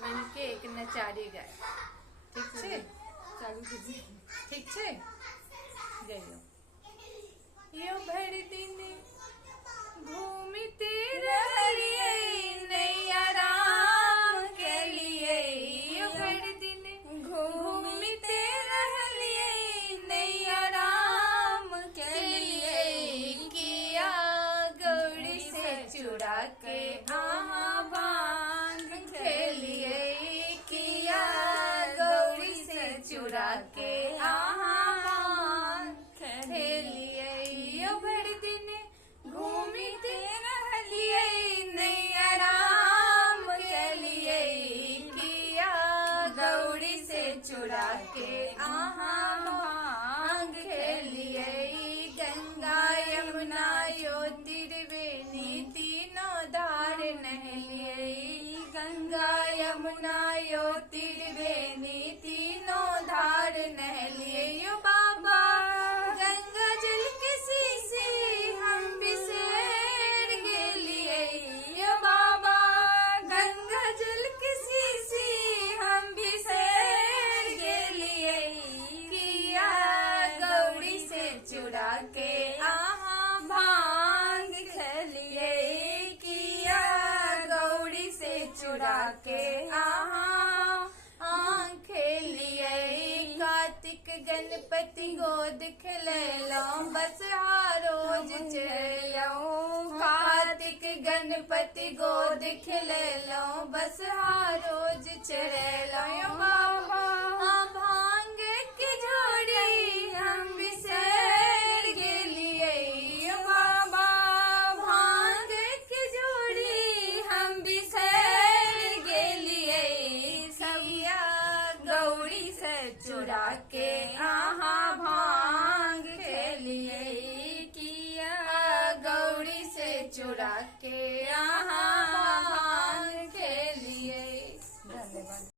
मिलके एक नचारी गाय। ठीक छे? चालू कीजिए। ठीक छे? गयो यो भर दिन घूमते रहिए नैया राम के लिए। यो भर दिन घूमते रहिए नैया राम के लिए। किया गौरी से चुरा के आहा भांग खेलिए। किया गौरी से चुरा के आहा भांग खेलिए। यो भर दिन घूमते रहलिए नैया राम के लिए। किया गौरी से चुरा के आहा भांग खेलिए। गंगा यमुना यो त्रिवेणी तीनों धार नहलिए। गंगा यमुना यो त्रिवेणी तीनों धार नहलिए। यो बाबा गंगा जल के शीशी हम बिसेर गेलिए। यो बाबा गंगा जल के शीशी हम बिसेर गेलिए। किया गौरी से चुरा के आहा भांग खेलिए। किया गौरी से चुरा के आहा खेलिए। कार्तिक गणपति गोद खेलो बस रोज चलो। कार्तिक गणपति गोद खेलो बस रोज चलो। बाबा भांग की जोड़ी हम बिसर गेलिए। बाबा भांग की जोड़ी हम बिसर गेलिए। सैया गौरी से चुरा के आहा भांग खेलिए। किया गौरी से चुरा के आहा